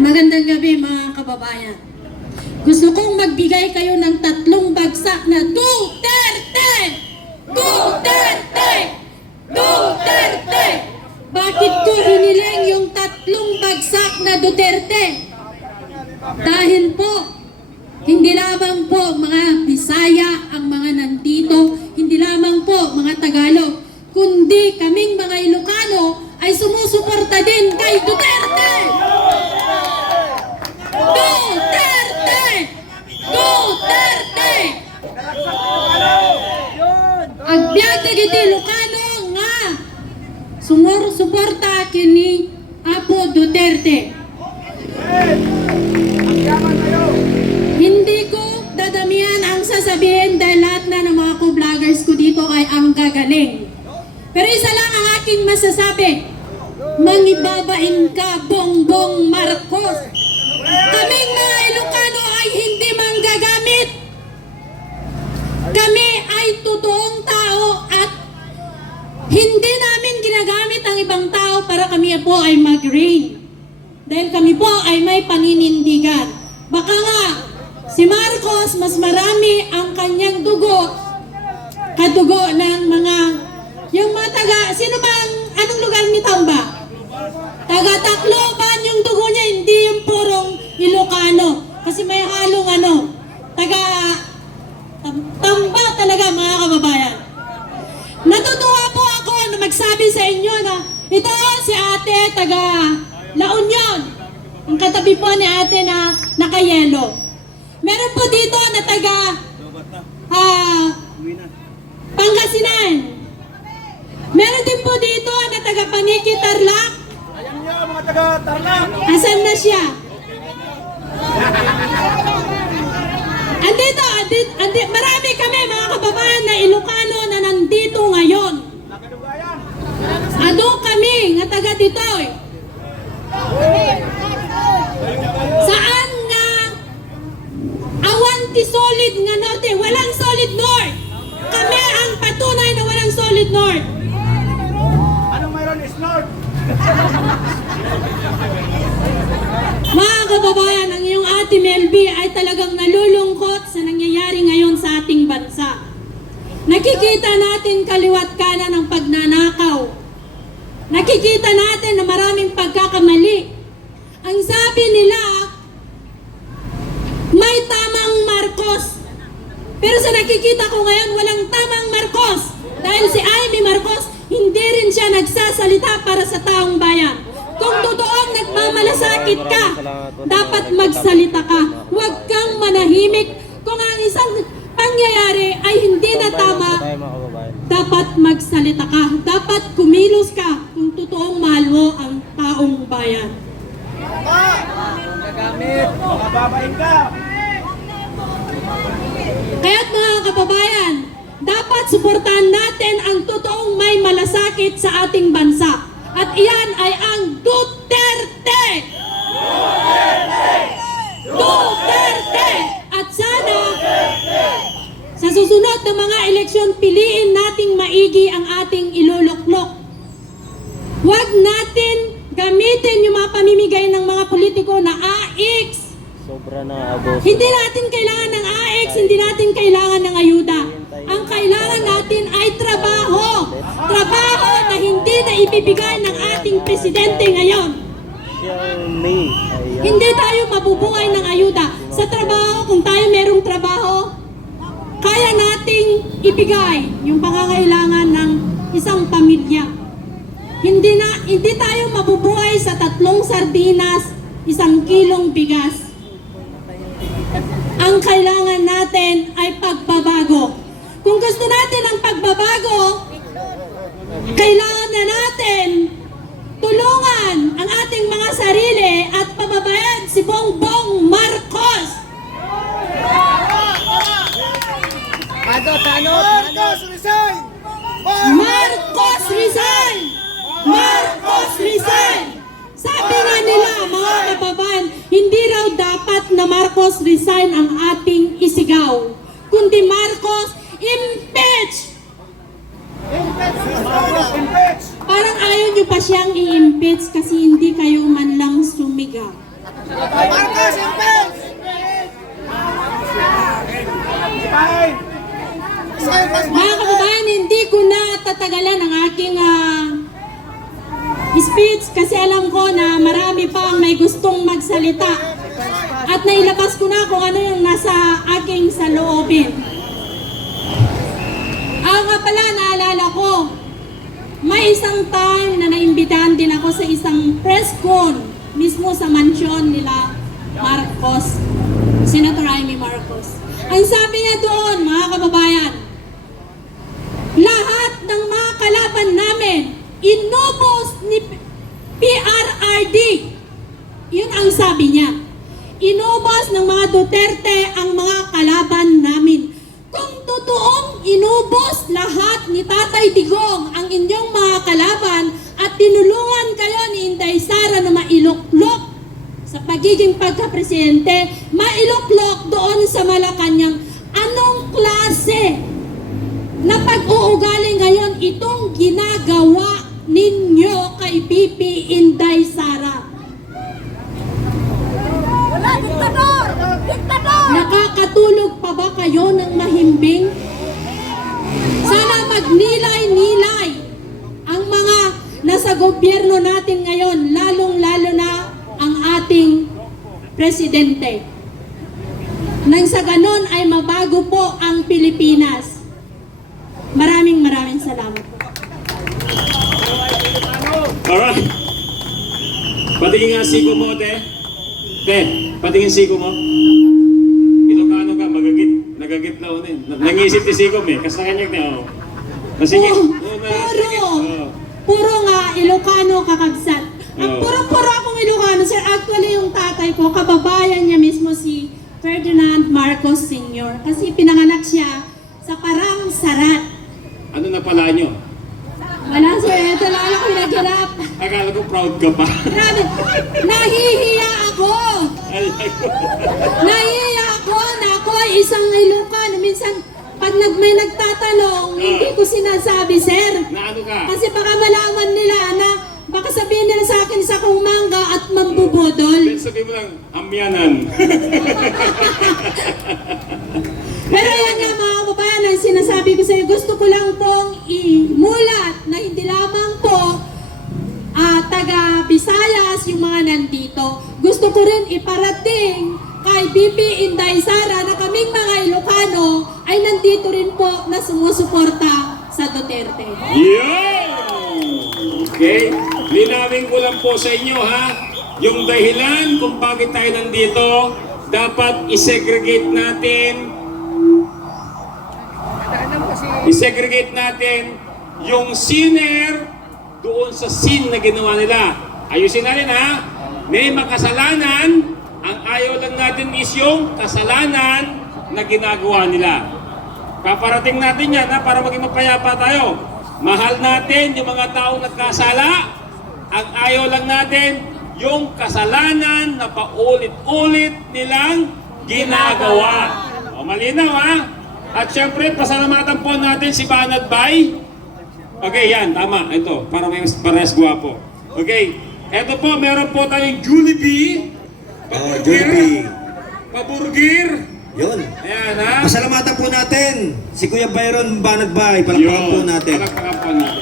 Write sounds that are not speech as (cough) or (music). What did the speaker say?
Magandang gabi mga kababayan. Gusto kong magbigay kayo ng tatlong bagsak na Duterte! Duterte! Duterte! Bakit ko hiniling yung tatlong bagsak na Duterte? Dahil po, hindi lamang po mga Bisaya ang mga nandito, hindi lamang po mga Tagalog, kundi kaming mga Ilocano ay sumusuporta din kay Duterte! Duterte! Duterte! Agbyag dagiti Ilocano nga suporta kini Apo Duterte. Hindi ko dadamihan ang sasabihin dahil lahat na ng mga ko-vloggers ko dito ay ang gagaling. Pero isa lang ang aking masasabi. Mangibabain ka, Bongbong Marcos. Totoong tao at hindi namin ginagamit ang ibang tao para kami po ay mag-reign. Dahil kami po ay may paninindigan. Baka nga, si Marcos mas marami ang kanyang dugo kadugo ng mga yung mga taga, sino bang, anong lugar ni Tamba? Taga Tacloban yung dugo niya, hindi yung purong Ilocano. Kasi may halong ano, taga Tam- Tamba talaga mga kababayan. Natutuwa po ako na magsabi sa inyo na ito si ate taga La Union. Ang katabi po ni ate na nakayelo. Meron po dito na taga ah, Pangasinan. Meron din po dito na taga Paniki Tarlac. Ayan niyo mga taga Tarlac. Asan na siya? Andito, andito, andito, marami kami mga kababayan na Ilocano na nandito ngayon. Nakadugayan. Ado kami nga taga Titoy. Saan nga awan ti solid nga norte, walang solid north. Kami ang patunay na walang solid north. Anong mayroon is Lord? Mga kababayan, ang iyong ate Melby ay talagang nalulungkot sa nangyayari ngayon sa ating bansa. Nakikita natin kaliwat. Nakikita natin na maraming pagkakamali. Ang sabi nila, may tamang Marcos. Pero sa nakikita ko ngayon, walang tamang Marcos. Dahil si Amy Marcos, hindi rin siya nagsasalita para sa taong bayan. Kung totoong nagmamalasakit ka, dapat magsalita ka. Huwag kang manahimik. Kung ang isang pangyayari ay hindi na tama, dapat magsalita ka. Dapat kumilos ka kung totoong mahal mo ang taong bayan. Gagamit. Mababain ka. Kaya't mga kababayan, dapat suportahan natin ang totoong may malasakit sa ating bansa. At iyan ay ang Duterte! Duterte! At sana, sa susunod na mga eleksyon, piliin nating maigi ang ating iluluklok. Huwag natin gamitin yung mga pamimigay ng mga politiko na AX, Sobra na abos. hindi natin kailangan ng AX, hindi natin kailangan ng ayuda. Ang kailangan natin ay trabaho. Trabaho na hindi na ibibigay ng ating presidente ngayon. Hindi tayo mabubuhay ng ayuda. Sa trabaho, kung tayo merong trabaho, kaya nating ibigay yung pangangailangan ng isang pamilya. Hindi na hindi tayo mabubuhay sa tatlong sardinas, isang kilong bigas. Ang kailangan natin ay pagbabago. Kung gusto natin ang pagbabago, kailangan na natin na Marcos resign ang ating isigaw, kundi Marcos impeach! Parang ayaw nyo pa siyang i-impeach kasi hindi kayo man lang sumigaw. Marcos impeach! Mga kababayan, hindi ko na tatagalan ang aking uh, speech kasi alam ko na marami pa ang may gustong magsalita. At nailabas ko na kung ano yung nasa aking saloobin. Ah, nga pala, naalala ko, may isang time na naimbitahan din ako sa isang press con mismo sa mansyon nila Marcos, Senator Amy Marcos. Ang sabi niya doon, mga kababayan, lahat ng mga kalaban namin, inubos ni PRRD. Yun ang sabi niya. Inubos ng mga Duterte ang mga kalaban namin. Kung totoong inubos lahat Digong ang inyong mga kalaban at tinulungan kayo ni Inday Sara na mailuklok sa pagiging pagka-presidente, mailuklok doon sa Malacanang, anong klase na pag-uugali ngayon itong ginagawa ninyo kay BP Inday Sara? Wala, diktador! Diktador! Nakakatulog pa ba kayo ng mahimbing? Sana magnilay-nilay ang mga nasa gobyerno natin ngayon, lalong-lalo na ang ating presidente. Nang sa ganon ay mabago po ang Pilipinas. Maraming maraming salamat po. Alright. Patingin nga siko mo, te. Te, patingin siko mo. Ilocano ka, magagit. Nagagit na unin. Nangisip ti siko me. Kasakanyag niya, oh. Nasingit. Puro, Oo, puro, nasingit. Oo. puro nga Ilocano kakagsat. Ang Oo. puro-puro akong Ilocano, sir. Actually, yung tatay ko, kababayan niya mismo si Ferdinand Marcos Sr. Kasi pinanganak siya sa Parang Sarat. Ano na pala nyo? Wala, sir. Ito lang ako pinaghirap. Akala ko proud ka pa. Grabe. Nahihiya ako. Nahihiya ako na ako ay isang Ilocano. Minsan, pag nag, may nagtatanong, hindi ko sinasabi, sir. na ano ka? Kasi baka malaman nila na baka sabihin nila sa akin sa kong mangga at mambubodol. Then sabi mo lang, amyanan. (laughs) Pero yan nga mga kababayan, ang sinasabi ko sa iyo, gusto ko lang pong imulat na hindi lamang po ah, taga Visayas yung mga nandito. Gusto ko rin iparating kay BP Inday Sara na kaming mga Ilocano ay nandito rin po na sumusuporta sa Duterte. Yun! Okay? Linawin ko lang po sa inyo ha. Yung dahilan kung bakit tayo nandito, dapat isegregate natin isegregate natin yung sinner doon sa sin na ginawa nila. Ayusin natin ha. May makasalanan, ang ayaw lang natin is yung kasalanan na ginagawa nila. Paparating natin yan ha, para maging mapayapa tayo. Mahal natin yung mga taong nagkasala. Ang ayaw lang natin yung kasalanan na paulit-ulit nilang ginagawa. O malinaw ha? At syempre, pasalamatan po natin si Banat Bay. Okay, yan, tama. Ito, para may pares guwapo. Okay, ito po, meron po tayong Jollibee. Ah, Paburgir. Jollibee. Paburgir. Yun. Ayan ha. Pasalamatan po natin si Kuya Byron Banagbay. Palakpakan po natin. Palakpakan po natin.